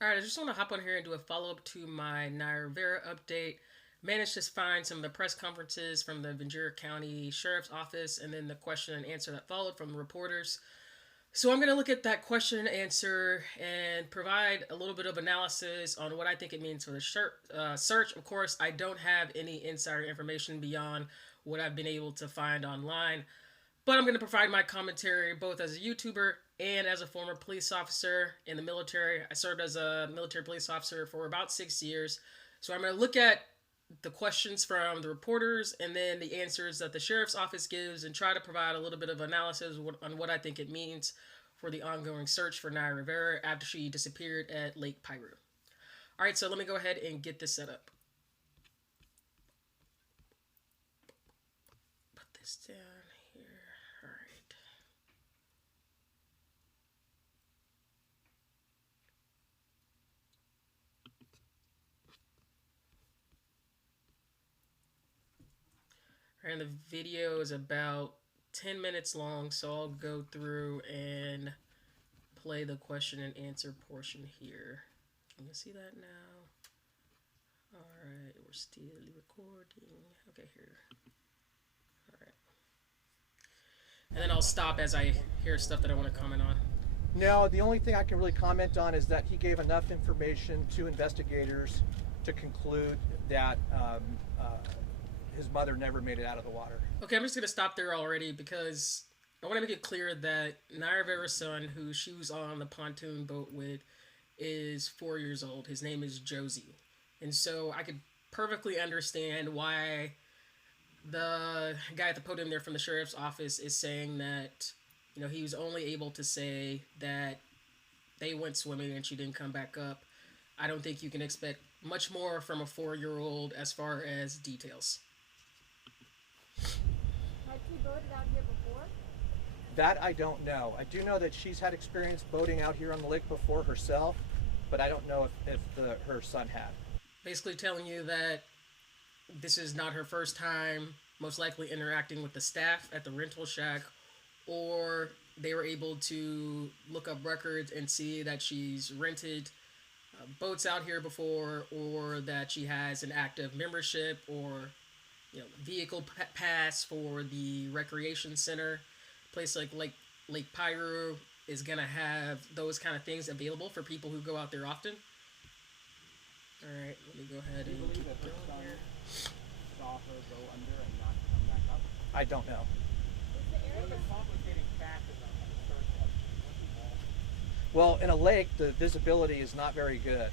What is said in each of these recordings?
All right, I just want to hop on here and do a follow up to my Naya Rivera update. Managed to find some of the press conferences from the Ventura County Sheriff's Office and then the question and answer that followed from the reporters. So I'm going to look at that question and answer and provide a little bit of analysis on what I think it means for the search. Of course, I don't have any insider information beyond what I've been able to find online. But I'm going to provide my commentary both as a YouTuber and as a former police officer in the military. I served as a military police officer for about 6 years. So I'm going to look at the questions from the reporters and then the answers that the sheriff's office gives and try to provide a little bit of analysis on what I think it means for the ongoing search for Naya Rivera after she disappeared at Lake Piru. All right, so let me go ahead and get this set up. Put this down here. All right. And the video is about 10 minutes long, so I'll go through and play the question and answer portion here. Can you see that now? Alright, we're still recording. Okay, here. Alright. And then I'll stop as I hear stuff that I want to comment on. No, the only thing I can really comment on is that he gave enough information to investigators to conclude that his mother never made it out of the water. Okay, I'm just going to stop there already because I want to make it clear that Naya Rivera's son, who she was on the pontoon boat with, is 4 years old. His name is Josie. And so I could perfectly understand why the guy at the podium there from the sheriff's office is saying that, he was only able to say that they went swimming and she didn't come back up. I don't think you can expect much more from a 4-year-old as far as details. Had she boated out here before? That I don't know. I do know that she's had experience boating out here on the lake before herself, but I don't know if her son had. Basically telling you that this is not her first time most likely interacting with the staff at the rental shack, or they were able to look up records and see that she's rented boats out here before, or that she has an active membership or vehicle pass for the recreation center. Place like Lake Piru is gonna have those kind of things available for people who go out there often. All right, let me go ahead and keep going here. Saw her go under and not come back up. I don't know. Well, in a lake, the visibility is not very good.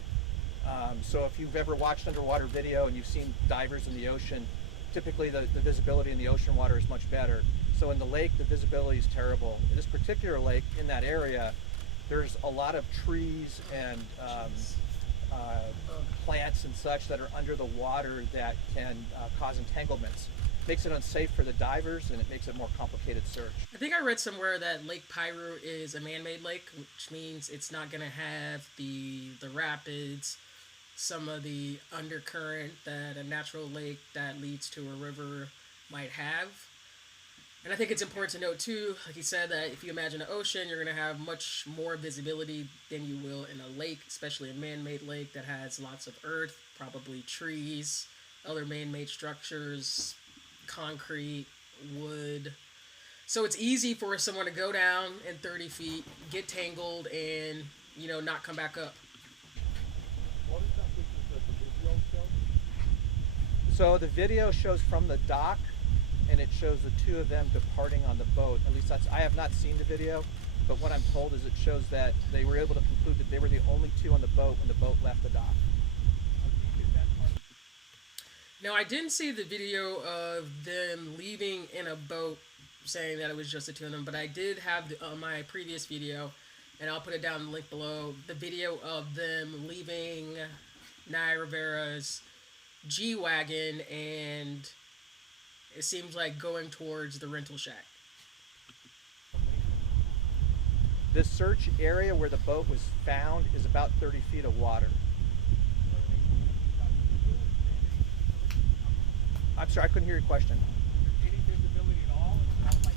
So if you've ever watched underwater video and you've seen divers in the ocean, typically the visibility in the ocean water is much better. So in the lake, the visibility is terrible. In this particular lake, in that area, there's a lot of trees and plants and such that are under the water that can cause entanglements. Makes it unsafe for the divers, and it makes it a more complicated search. I think I read somewhere that Lake Piru is a man-made lake, which means it's not going to have the rapids, some of the undercurrent that a natural lake that leads to a river might have. And I think it's important to note too, like he said, that if you imagine an ocean, you're going to have much more visibility than you will in a lake, especially a man-made lake that has lots of earth, probably trees, other man-made structures, concrete, wood. So it's easy for someone to go down in 30 feet, get tangled, and, not come back up. What is that picture that the video shows? So the video shows from the dock, and it shows the two of them departing on the boat. At least I have not seen the video, but what I'm told is it shows that they were able to conclude that they were the only two on the boat when the boat left the dock. Now, I didn't see the video of them leaving in a boat saying that it was just the two of them, but I did have my previous video, and I'll put it down in the link below, the video of them leaving Naya Rivera's G-Wagon, and it seems like going towards the rental shack. The search area where the boat was found is about 30 feet of water. I'm sorry, I couldn't hear your question. Any visibility at all? It's not like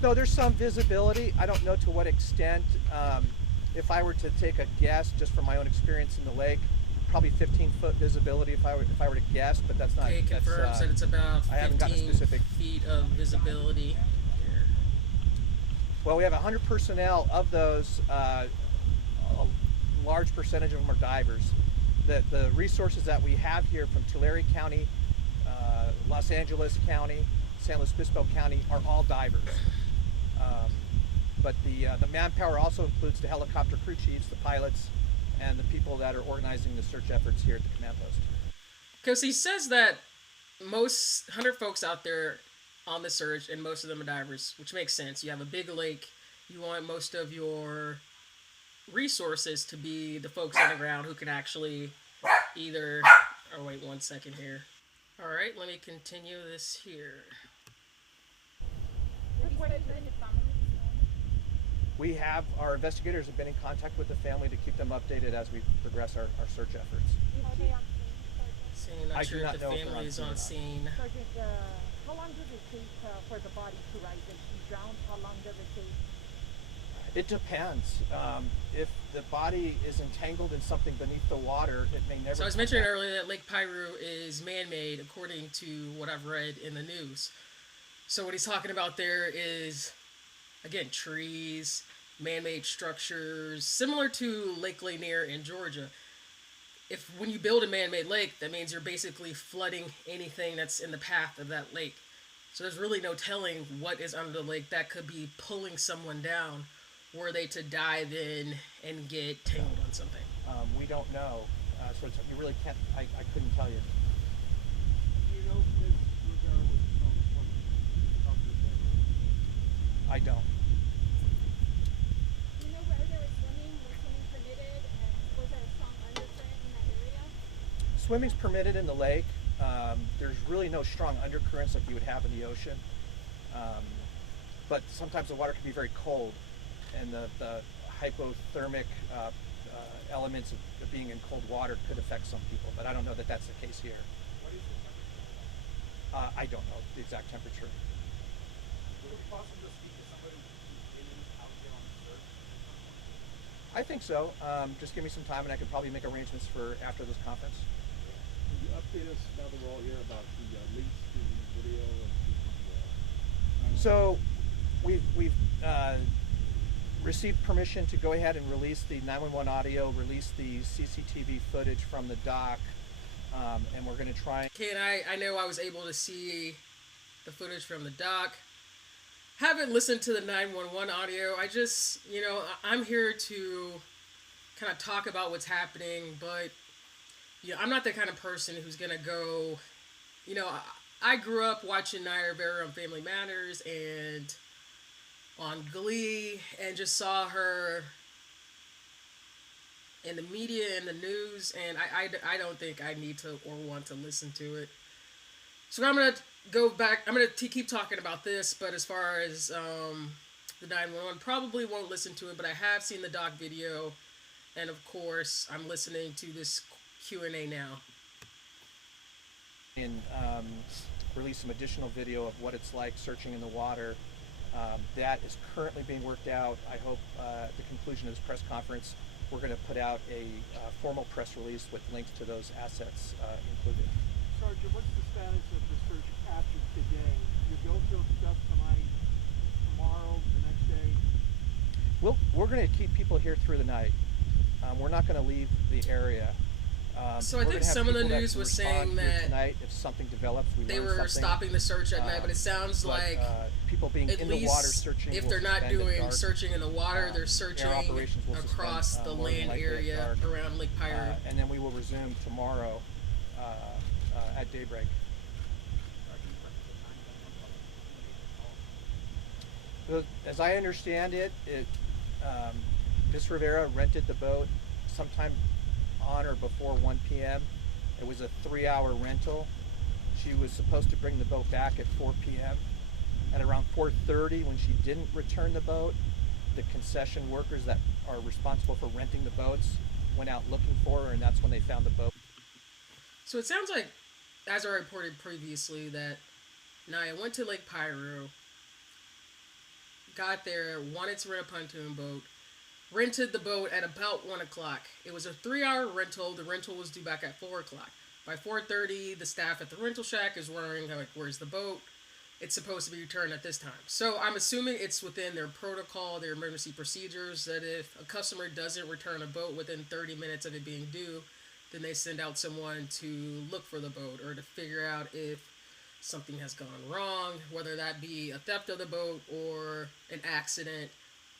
No, there's some visibility. I don't know to what extent. if I were to take a guess, just from my own experience in the lake, probably 15-foot visibility if I were to guess, but that's not. Okay, confirms that it's about I haven't gotten a 15 specific. feet of visibility. Here. Well, we have 100 personnel. Of those, a large percentage of them are divers. The resources that we have here from Tulare County, Los Angeles County, San Luis Obispo County are all divers. But the manpower also includes the helicopter crew chiefs, the pilots, and the people that are organizing the search efforts here at the command post. Because he says that most 100 folks out there on the search, and most of them are divers, which makes sense. You have a big lake. You want most of your resources to be the folks on the ground who can actually either... Oh, wait 1 second here. All right, let me continue this here. We have, our investigators have been in contact with the family to keep them updated as we progress our search efforts. Seeing, I not do sure not if the know if they're family on is scene or on not. scene. Sergeant, how long does it take for the body to rise? If she drowns, how long does it take? It depends. If the body is entangled in something beneath the water, it may never. So I was come mentioning back. earlier that Lake Piru is man-made, according to what I've read in the news. So what he's talking about there is, again, trees, man-made structures, similar to Lake Lanier in Georgia. If when you build a man-made lake, that means you're basically flooding anything that's in the path of that lake. So there's really no telling what is under the lake that could be pulling someone down were they to dive in and get tangled on something. We don't know, so you really can't. I couldn't tell you. Do you know if Ms. Rivera was from the family? I don't. Do you know where they were swimming? Was swimming permitted? And was there a strong undercurrent in that area? Swimming's permitted in the lake. There's really no strong undercurrents like you would have in the ocean. But sometimes the water can be very cold, and the hypothermic elements of being in cold water could affect some people. But I don't know that that's the case here. What is the temperature? I don't know the exact temperature. Would it be possible to speak to somebody who's been out here on the search? I think so. Just give me some time, and I could probably make arrangements for after this conference. Can you update us now that we're all here about the links to the video and to the? So we've received permission to go ahead and release the 911 audio, release the CCTV footage from the dock, and we're going to try. Okay, and I know I was able to see the footage from the dock. Haven't listened to the 911 audio. I just, I'm here to kind of talk about what's happening, but I'm not the kind of person who's going to go, I grew up watching Naya Rivera on Family Matters and on Glee, and just saw her in the media and the news, and I don't think I need to or want to listen to it. So I'm going to go back. I'm going to keep talking about this, but as far as the 911, probably won't listen to it, but I have seen the doc video, and of course, I'm listening to this Q&A now. And release some additional video of what it's like searching in the water. That is currently being worked out. I hope at the conclusion of this press conference, we're going to put out a formal press release with links to those assets included. Sergeant, what's the status of the search captured today? You go till stuff tonight, tomorrow, the next day? We're going to keep people here through the night. We're not going to leave the area. So I think some of the news was saying that tonight, if something develops, they were stopping the search at night, but it sounds like people being at in least the water searching. If they're not doing dark. search in the water, they're searching across the land area around Lake Piru. And then we will resume tomorrow at daybreak. As I understand it, Ms. Rivera rented the boat sometime on or before 1 p.m. It was a 3-hour rental. She was supposed to bring the boat back at 4 p.m. At around 4:30, when she didn't return the boat, the concession workers that are responsible for renting the boats went out looking for her, and that's when they found the boat. So it sounds like, as I reported previously, that Naya went to Lake Piru, got there, wanted to rent a pontoon boat, rented the boat at about 1 o'clock. It was a 3-hour rental. The rental was due back at 4 o'clock. By 4:30, the staff at the rental shack is wondering, like, where's the boat? It's supposed to be returned at this time. So I'm assuming it's within their protocol, their emergency procedures, that if a customer doesn't return a boat within 30 minutes of it being due, then they send out someone to look for the boat or to figure out if something has gone wrong, whether that be a theft of the boat or an accident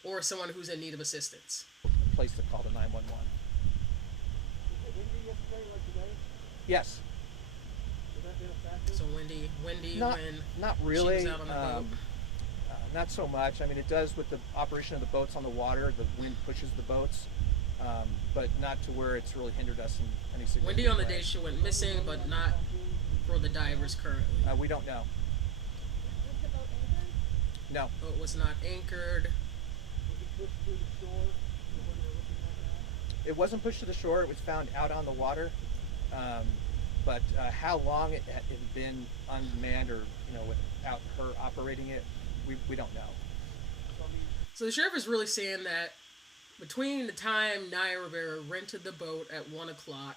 or someone who's in need of assistance. A place to call the 911. Was it windy yesterday like today? Yes. Has that been a factor? So windy Not, when not really. she was out on the boat. Not so much. I mean, it does with the operation of the boats on the water. The wind pushes the boats, but not to where it's really hindered us in any significant Windy on the way. day she went missing, but not for the divers currently. We don't know. Was the boat anchored? No. Boat was not anchored. Was it pushed to the shore? The one we're looking at now? It wasn't pushed to the shore. It was found out on the water. But how long it had been unmanned or without her operating it, we don't know. So, I mean, So the sheriff is really saying that between the time Naya Rivera rented the boat at 1 o'clock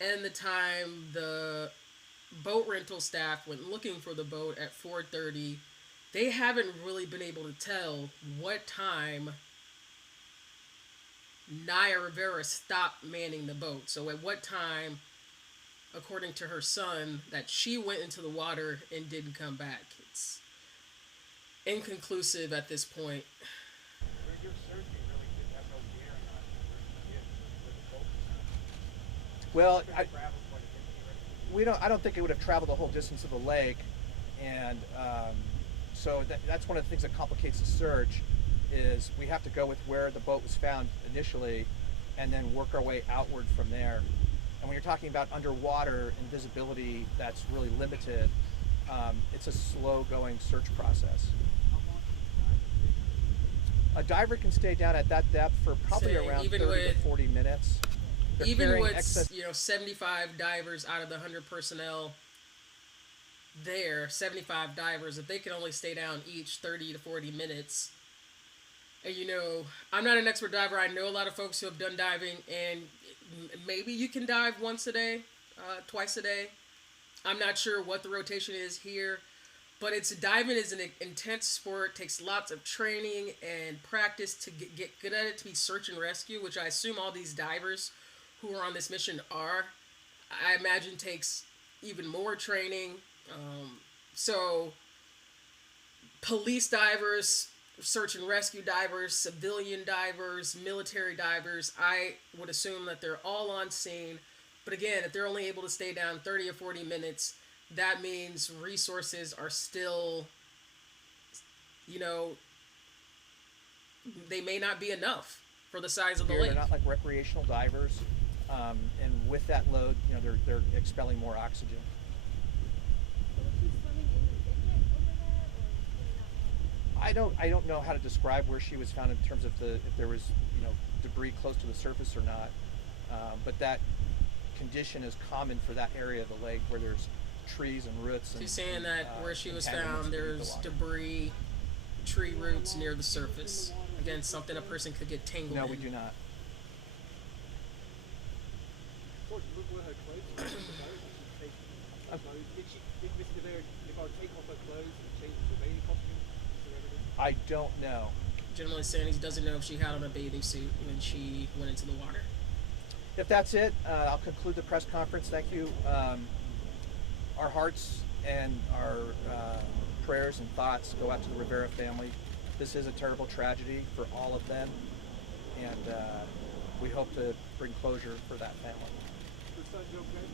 and the time the boat rental staff went looking for the boat at 4:30, they haven't really been able to tell what time Naya Rivera stopped manning the boat. So at what time, according to her son, that she went into the water and didn't come back. It's inconclusive at this point. regular surgery really didn't have no bearing on where the boat was at. Well, It's gonna travel quite a bit here. I don't think it would have traveled the whole distance of the lake, and so that's one of the things that complicates the search. Is we have to go with where the boat was found initially, and then work our way outward from there. And when you're talking about underwater and visibility that's really limited, it's a slow-going search process. How long did the diver stay? A diver can stay down at that depth for probably Say, around even 30 to with- 40 minutes. They're Even carrying with excess- 75 divers out of the 100 personnel there, 75 divers, if they can only stay down each 30 to 40 minutes. And I'm not an expert diver. I know a lot of folks who have done diving, and maybe you can dive once a day, twice a day. I'm not sure what the rotation is here, but diving is an intense sport. Takes lots of training and practice to get good at it, to be search and rescue, which I assume all these divers who are on this mission are. I imagine takes even more training. So police divers, search and rescue divers, civilian divers, military divers, I would assume that they're all on scene. But again, if they're only able to stay down 30 or 40 minutes, that means resources are still, they may not be enough for the size of the Here, lake. they're not like recreational divers, and with that load, they're expelling more oxygen. Was she swimming in the inlet over there, or do we not know? I don't know how to describe where she was found in terms of if there was debris close to the surface or not, but that condition is common for that area of the lake where there's trees and roots. She's saying that where she was entanglements found, beneath the there's water. debris, tree roots near the surface. Again, something a person could get tangled No, in. we do not. Of course, look where her clothes were. Did Miss Rivera take off her clothes and change the bathing costume? Is there evidence? I don't know. Generally saying he doesn't know if she had on a bathing suit when she went into the water. If that's it, I'll conclude the press conference. Thank you. Our hearts and our prayers and thoughts go out to the Rivera family. This is a terrible tragedy for all of them, and we hope to bring closure for that family. The son's okay?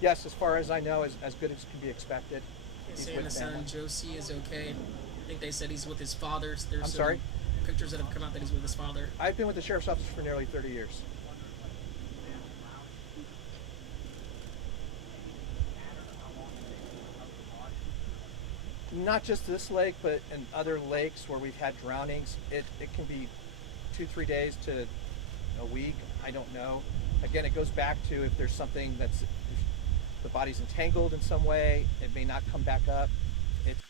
Yes, as far as I know, as good as can be expected. He's Saying the with son family. Josie is okay. I think they said he's with his father. There's I'm some sorry? pictures that have come out that he's with his father. I've been with the sheriff's office for nearly 30 years. Not just this lake, but in other lakes where we've had drownings, it can be 2-3 days to a week. I don't know. Again, it goes back to if there's something if the body's entangled in some way, it may not come back up.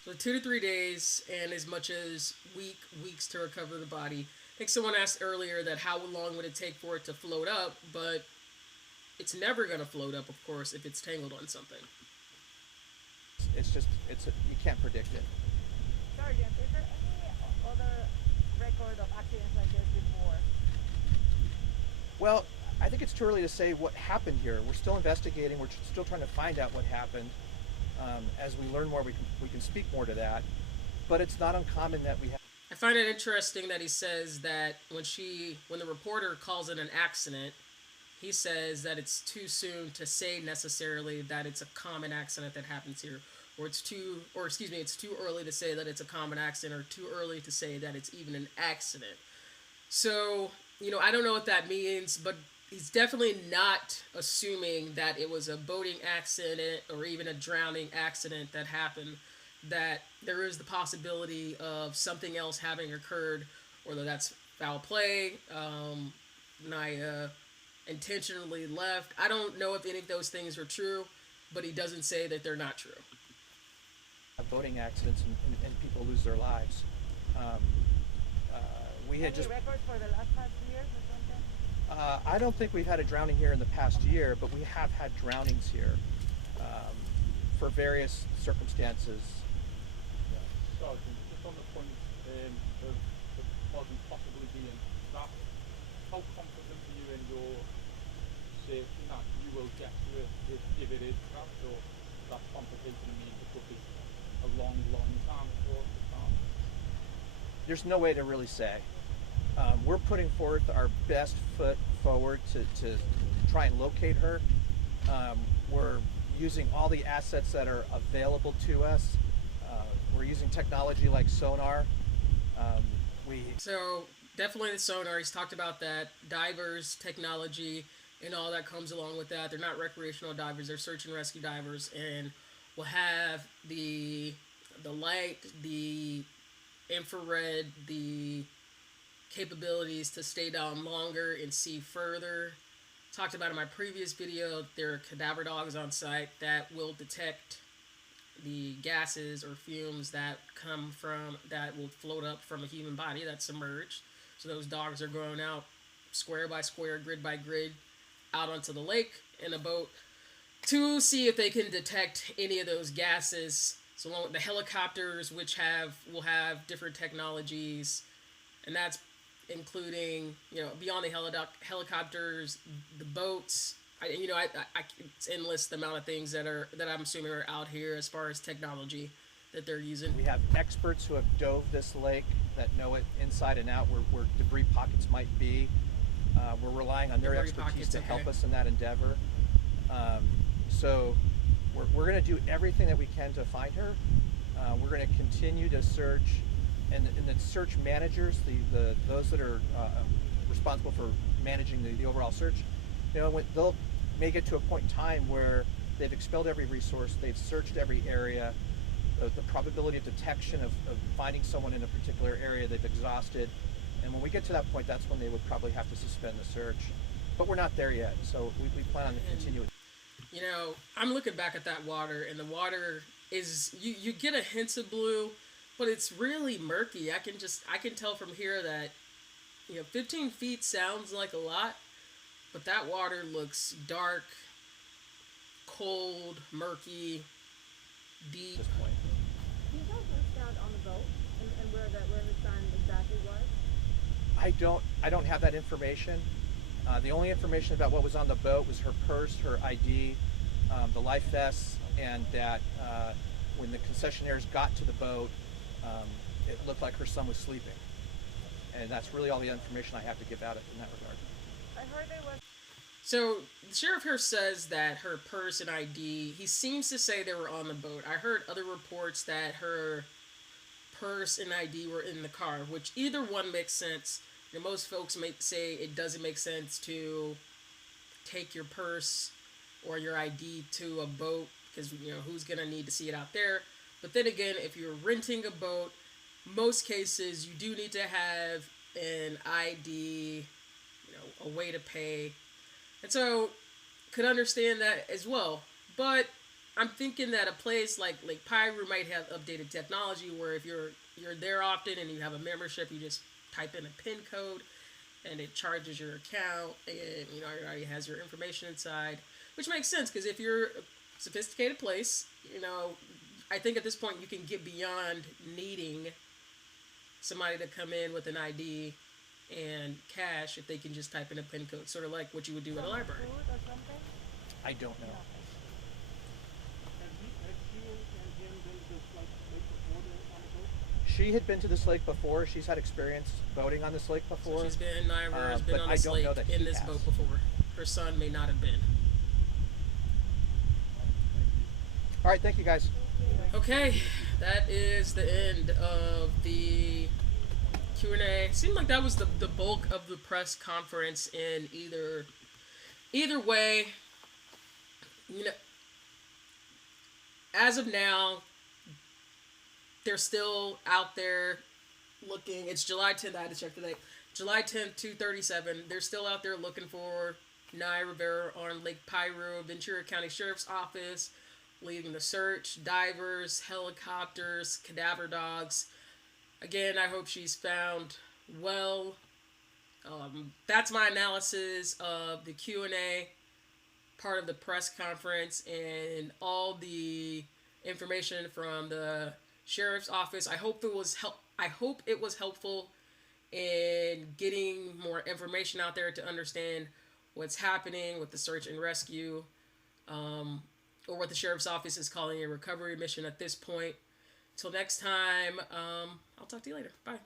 So 2 to 3 days and as much as weeks to recover the body. think someone asked earlier that how long would it take for it to float up, but it's never going to float up, of course, if it's tangled on something. It's just you can't predict it. Sergeant, is there any other record of accidents like this before? Well, I think it's too early to say what happened here. We're still investigating. We're still trying to find out what happened. As we learn more, we can speak more to that. But it's not uncommon that we have. I find it interesting that he says that when the reporter calls it an accident, he says that it's too soon to say necessarily that it's a common accident that happens here, it's too early to say that it's a common accident, or too early to say that it's even an accident. So, I don't know what that means, but he's definitely not assuming that it was a boating accident or even a drowning accident that happened, that there is the possibility of something else having occurred, whether that's foul play, Naya intentionally left. I don't know if any of those things are true, but he doesn't say that they're not true. Boating accidents and people lose their lives. We had Any just. records for the last 5 years or something? I don't think we've had a drowning here in the past year, but we have had drownings here for various circumstances. Sergeant, just on the point of the body possibly being trapped, how confident are you in your safety that you will get to it if it is trapped, or that complication means it could be a long, long time before it comes? There's no way to really say. We're putting forth our best foot forward to try and locate her. We're using all the assets that are available to us. We're using technology like sonar. So definitely the sonar. He's talked about that. Divers, technology, and all that comes along with that. They're not recreational divers. They're search and rescue divers, and we'll have the light, the infrared, the capabilities to stay down longer and see further. Talked about in my previous video, there are cadaver dogs on site that will detect the gases or fumes that will float up from a human body that's submerged. So those dogs are going out square by square, grid by grid, out onto the lake in a boat to see if they can detect any of those gases. So along with the helicopters, which will have different technologies, and that's including, beyond the helicopters, the boats. It's endless the amount of things that I'm assuming are out here as far as technology that they're using. We have experts who have dove this lake that know it inside and out, where debris pockets might be. We're relying on their expertise to help us in that endeavor. So we're going to do everything that we can to find her. We're going to continue to search, and the search managers, those that are responsible for managing the overall search, they'll may get to a point in time where they've expelled every resource, they've searched every area, the probability of detection of finding someone in a particular area they've exhausted, and when we get to that point, that's when they would probably have to suspend the search. But we're not there yet, so we plan on continuing. I'm looking back at that water, and the water is, you get a hint of blue, but it's really murky. I can tell from here that 15 feet sounds like a lot, but that water looks dark, cold, murky, deep. Do you guys understand on the boat and where the sun exactly was? I don't have that information. The only information about what was on the boat was her purse, her ID, the life vests, and that when the concessionaires got to the boat, it looked like her son was sleeping. And that's really all the information I have to give out in that regard. I heard there was. So the sheriff here says that her purse and ID, he seems to say they were on the boat. I heard other reports that her purse and ID were in the car, which either one makes sense. Most folks may say it doesn't make sense to take your purse or your ID to a boat because who's gonna need to see it out there. But then again, if you're renting a boat, most cases you do need to have an ID, a way to pay, and so could understand that as well. But I'm thinking that a place like Lake Piru might have updated technology where if you're there often and you have a membership, you just type in a PIN code, and it charges your account, and you know it already has your information inside, which makes sense because if you're a sophisticated place, you know, I think at this point you can get beyond needing somebody to come in with an ID and cash if they can just type in a PIN code, sort of like what you would do at a library. Food or something? I don't know. She had been to this lake before. She's had experience boating on this lake before. So she's been, Naya Rivera has been but on I this don't lake know that in he this has. boat before. Her son may not have been. All right, thank you guys. Okay, that is the end of the Q&A. Seemed like that was the bulk of the press conference in either way. You know, as of now, they're still out there looking. It's July 10th. I had to check today. July 10th, 2:37. They're still out there looking for Naya Rivera on Lake Piru. Ventura County Sheriff's Office leading the search. Divers, helicopters, cadaver dogs. Again, I hope she's found well. That's my analysis of the Q&A part of the press conference and all the information from the sheriff's office. I hope it was helpful in getting more information out there to understand what's happening with the search and rescue, or what the sheriff's office is calling a recovery mission at this point. Till next time, I'll talk to you later. Bye.